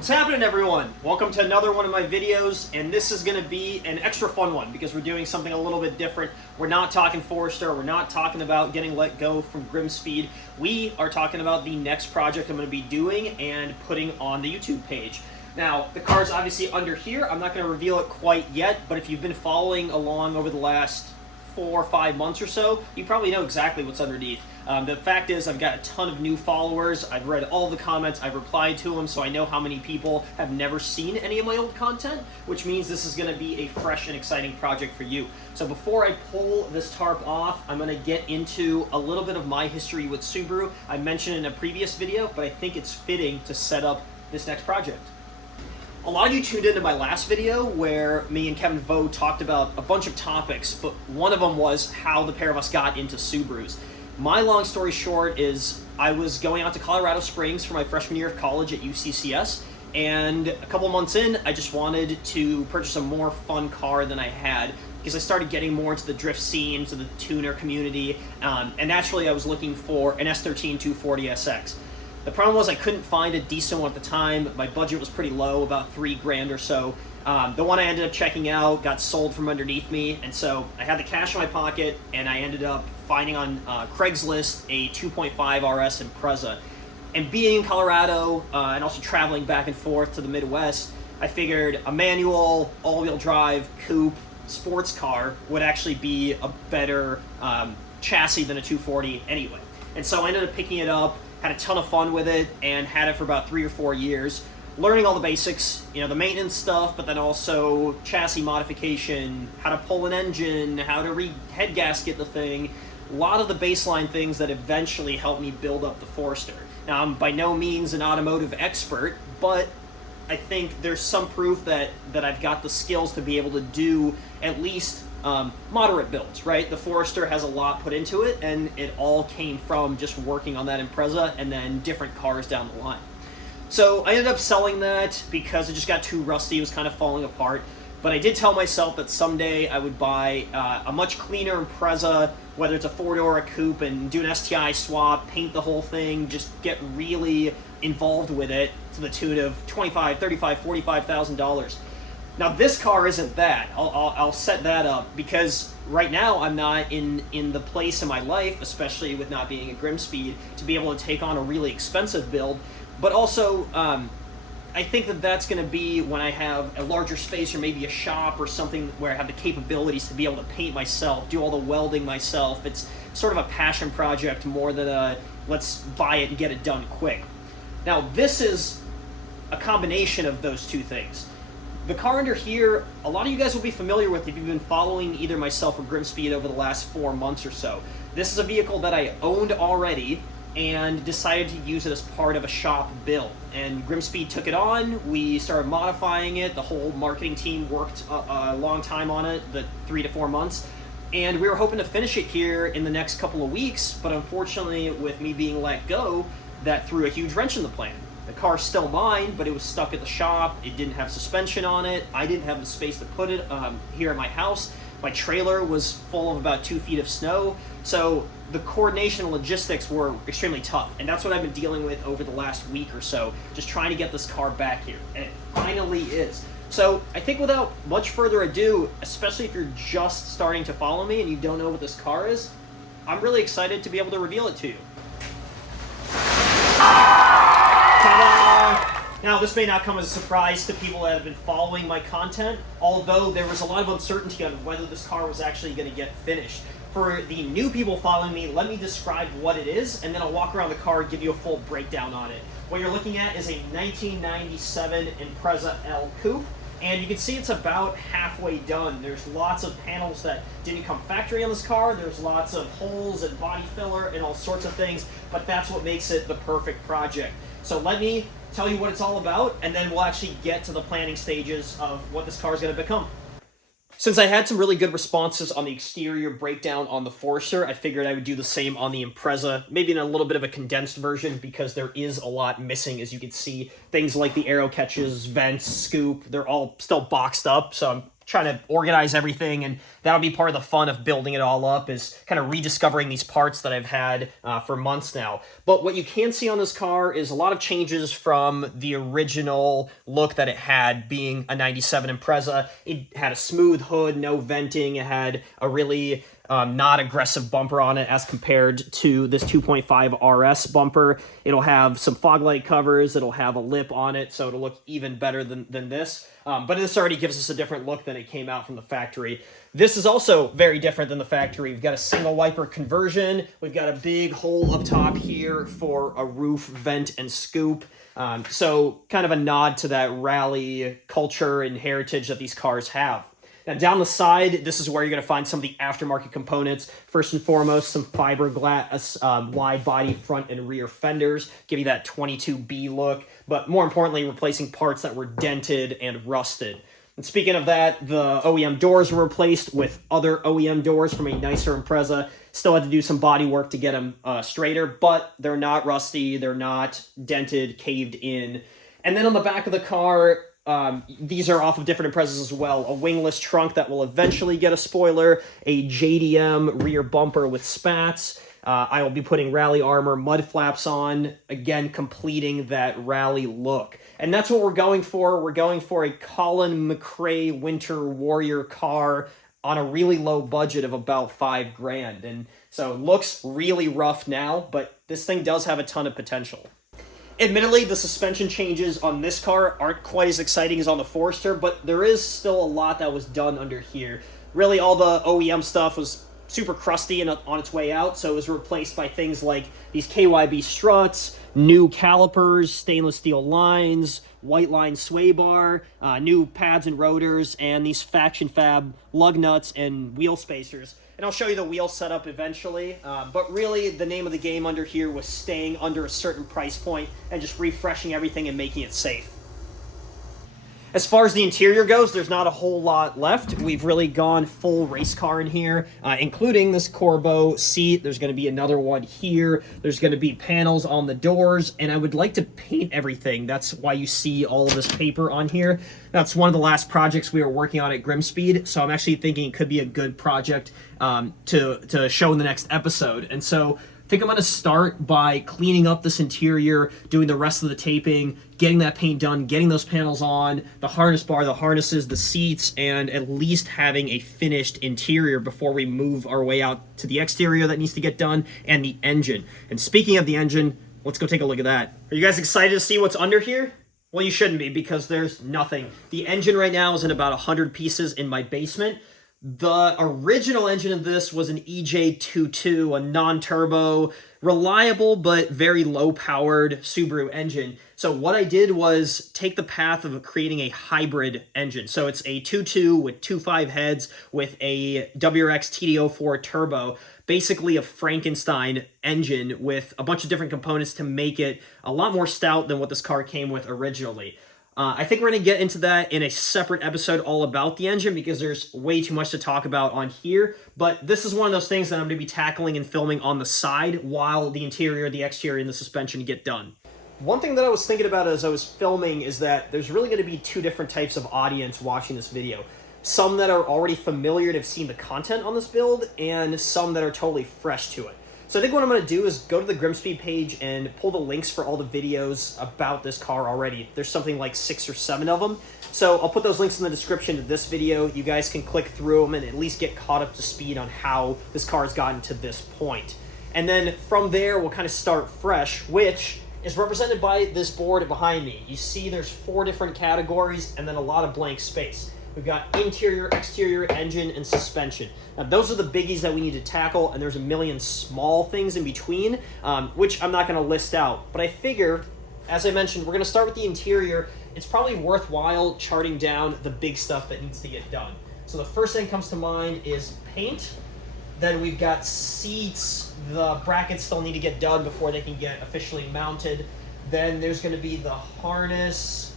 What's happening, everyone? Welcome to another one of my videos, and this is going to be an extra fun one because we're doing something a little bit different. We're not talking Forester, we're not talking about getting let go from Grimspeed. We are talking about the next project I'm going to be doing and putting on the YouTube page. Now, the car is obviously under here. I'm not going to reveal it quite yet, but if you've been following along over the last 4 or 5 months or so, you probably know exactly what's underneath. The fact is, I've got a ton of new followers. I've read all the comments, I've replied to them, so I know how many people have never seen any of my old content, which means this is going to be a fresh and exciting project for you. So before I pull this tarp off, I'm going to get into a little bit of my history with Subaru. I mentioned in a previous video, but I think it's fitting to set up this next project. A lot of you tuned into my last video where me and Kevin Vo talked about a bunch of topics, but one of them was how the pair of us got into Subarus. My long story short is I was going out to Colorado Springs for my freshman year of college at UCCS, and a couple months in, I just wanted to purchase a more fun car than I had because I started getting more into the drift scene, to the tuner community, and naturally I was looking for an S13 240 SX. The problem was I couldn't find a decent one at the time. My budget was pretty low, about $3,000 or so. The one I ended up checking out got sold from underneath me, and so I had the cash in my pocket, and I ended up finding on Craigslist a 2.5 RS Impreza. And being in Colorado and also traveling back and forth to the Midwest, I figured a manual, all-wheel drive, coupe, sports car would actually be a better chassis than a 240 anyway. And so I ended up picking it up, had a ton of fun with it, and had it for about 3 or 4 years, learning all the basics, you know, the maintenance stuff, but then also chassis modification, how to pull an engine, how to head gasket the thing, a lot of the baseline things that eventually helped me build up the Forester. Now, I'm by no means an automotive expert, but I think there's some proof that I've got the skills to be able to do at least moderate builds, right? The Forester has a lot put into it, and it all came from just working on that Impreza and then different cars down the line. So I ended up selling that because it just got too rusty, it was kind of falling apart. But I did tell myself that someday I would buy a much cleaner Impreza, whether it's a 4-door or a coupe, and do an STI swap, paint the whole thing, just get really involved with it to the tune of $25,000, $35,000, $45,000. Now this car isn't that. I'll set that up because right now I'm not in the place in my life, especially with not being at Grimspeed, to be able to take on a really expensive build. But also, I think that that's going to be when I have a larger space or maybe a shop or something where I have the capabilities to be able to paint myself, do all the welding myself. It's sort of a passion project more than a let's buy it and get it done quick. Now this is a combination of those two things. The car under here, a lot of you guys will be familiar with if you've been following either myself or Grimspeed over the last 4 months or so. This is a vehicle that I owned already and decided to use it as part of a shop build. And Grimspeed took it on, we started modifying it, the whole marketing team worked a long time on it, the 3 to 4 months, and we were hoping to finish it here in the next couple of weeks, but unfortunately with me being let go, that threw a huge wrench in the plan. The car's still mine, but it was stuck at the shop, it didn't have suspension on it, I didn't have the space to put it here at my house, my trailer was full of about 2 feet of snow, so the coordination and logistics were extremely tough, and that's what I've been dealing with over the last week or so, just trying to get this car back here, and it finally is. So I think without much further ado, especially if you're just starting to follow me and you don't know what this car is, I'm really excited to be able to reveal it to you. Ta-da! Now, this may not come as a surprise to people that have been following my content, although there was a lot of uncertainty on whether this car was actually going to get finished. For the new people following me, let me describe what it is, and then I'll walk around the car and give you a full breakdown on it. What you're looking at is a 1997 Impreza L Coupe, and you can see it's about halfway done. There's lots of panels that didn't come factory on this car, there's lots of holes and body filler and all sorts of things, but that's what makes it the perfect project. So let me tell you what it's all about, and then we'll actually get to the planning stages of what this car is going to become. Since I had some really good responses on the exterior breakdown on the Forester, I figured I would do the same on the Impreza, maybe in a little bit of a condensed version because there is a lot missing, as you can see. Things like the aero catches, vents, scoop, they're all still boxed up, so I'm trying to organize everything, and that'll be part of the fun of building it all up, is kind of rediscovering these parts that I've had for months now. But what you can see on this car is a lot of changes from the original look that it had, being a 97 Impreza. It had a smooth hood, no venting. It had a really not aggressive bumper on it as compared to this 2.5 RS bumper. It'll have some fog light covers. It'll have a lip on it, so it'll look even better than this. But this already gives us a different look than it came out from the factory. This is also very different than the factory. We've got a single wiper conversion. We've got a big hole up top here for a roof vent and scoop. So kind of a nod to that rally culture and heritage that these cars have. Now, down the side, this is where you're going to find some of the aftermarket components. First and foremost, some fiberglass wide body front and rear fenders, give you that 22B look, but more importantly, replacing parts that were dented and rusted. And speaking of that, the OEM doors were replaced with other OEM doors from a nicer Impreza. Still had to do some body work to get them straighter, but they're not rusty, they're not dented, caved in. And then on the back of the car, these are off of different Imprezas as well. A wingless trunk that will eventually get a spoiler, a JDM rear bumper with spats. I will be putting rally armor mud flaps on, again completing that rally look. And that's what we're going for. We're going for a Colin McRae Winter Warrior car on a really low budget of about $5,000. And so it looks really rough now, but this thing does have a ton of potential. Admittedly, the suspension changes on this car aren't quite as exciting as on the Forester, but there is still a lot that was done under here. Really, all the OEM stuff was super crusty and on its way out, so it was replaced by things like these KYB struts, new calipers, stainless steel lines, white line sway bar, new pads and rotors, and these Faction Fab lug nuts and wheel spacers. And I'll show you the wheel setup eventually, but really the name of the game under here was staying under a certain price point and just refreshing everything and making it safe. As far as the interior goes, there's not a whole lot left. We've really gone full race car in here, including this Corbeau seat. There's going to be another one here. There's going to be panels on the doors, and I would like to paint everything. That's why you see all of this paper on here. That's one of the last projects we were working on at Grimspeed, so I'm actually thinking it could be a good project to show in the next episode. And so I think I'm going to start by cleaning up this interior, doing the rest of the taping, getting that paint done, getting those panels on, the harness bar, the harnesses, the seats, and at least having a finished interior before we move our way out to the exterior that needs to get done, and the engine. And speaking of the engine, let's go take a look at that. Are you guys excited to see what's under here? Well, you shouldn't be, because there's nothing. The engine right now is in about 100 pieces in my basement. The original engine of this was an EJ22, a non-turbo, reliable but very low-powered Subaru engine. So what I did was take the path of creating a hybrid engine. So it's a 2.2 with 2.5 heads with a WRX TD04 turbo, basically a Frankenstein engine with a bunch of different components to make it a lot more stout than what this car came with originally. I think we're going to get into that in a separate episode all about the engine, because there's way too much to talk about on here. But this is one of those things that I'm going to be tackling and filming on the side while the interior, the exterior, and the suspension get done. One thing that I was thinking about as I was filming is that there's really going to be two different types of audience watching this video. Some that are already familiar and have seen the content on this build, and some that are totally fresh to it. So I think what I'm going to do is go to the Grimspeed page and pull the links for all the videos about this car already. There's something like 6 or 7 of them. So I'll put those links in the description to this video. You guys can click through them and at least get caught up to speed on how this car has gotten to this point. And then from there, we'll kind of start fresh, which is represented by this board behind me. You see there's 4 different categories and then a lot of blank space. We've got interior, exterior, engine, and suspension. Now, those are the biggies that we need to tackle, and there's a million small things in between, which I'm not going to list out. But I figure, as I mentioned, we're going to start with the interior. It's probably worthwhile charting down the big stuff that needs to get done. So the first thing that comes to mind is paint. Then we've got seats. The brackets still need to get done before they can get officially mounted. Then there's going to be the harness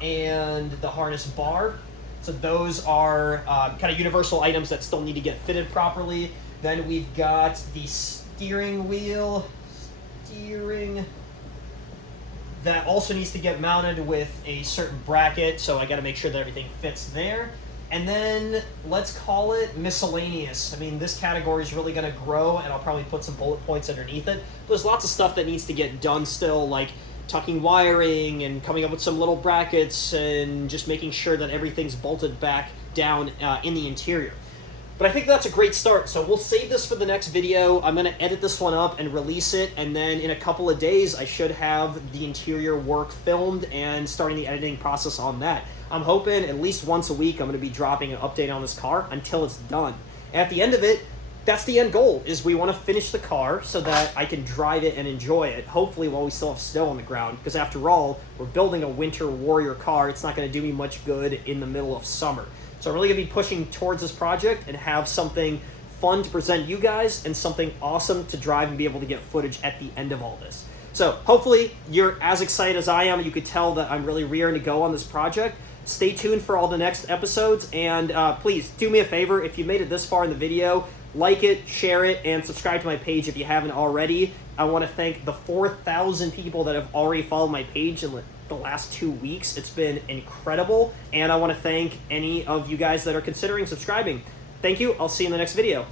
and the harness bar. So those are kind of universal items that still need to get fitted properly. Then we've got the steering wheel. That also needs to get mounted with a certain bracket, so I got to make sure that everything fits there. And then let's call it miscellaneous. I mean, this category is really going to grow, and I'll probably put some bullet points underneath it. There's lots of stuff that needs to get done still, like tucking wiring and coming up with some little brackets and just making sure that everything's bolted back down in the interior. But I think that's a great start, so we'll save this for the next video. I'm going to edit this one up and release it, and then in a couple of days I should have the interior work filmed and starting the editing process on that. I'm hoping at least once a week I'm going to be dropping an update on this car until it's done. And at the end of it, that's the end goal, is we want to finish the car so that I can drive it and enjoy it, hopefully while we still have snow on the ground, because after all, we're building a winter warrior car. It's not going to do me much good in the middle of summer. So I'm really going to be pushing towards this project and have something fun to present you guys and something awesome to drive and be able to get footage at the end of all this. So hopefully you're as excited as I am. You could tell that I'm really rearing to go on this project. Stay tuned for all the next episodes, and please do me a favor. If you made it this far in the video, like it, share it, and subscribe to my page if you haven't already. I want to thank the 4,000 people that have already followed my page in the last 2 weeks. It's been incredible, and I want to thank any of you guys that are considering subscribing. Thank you. I'll see you in the next video.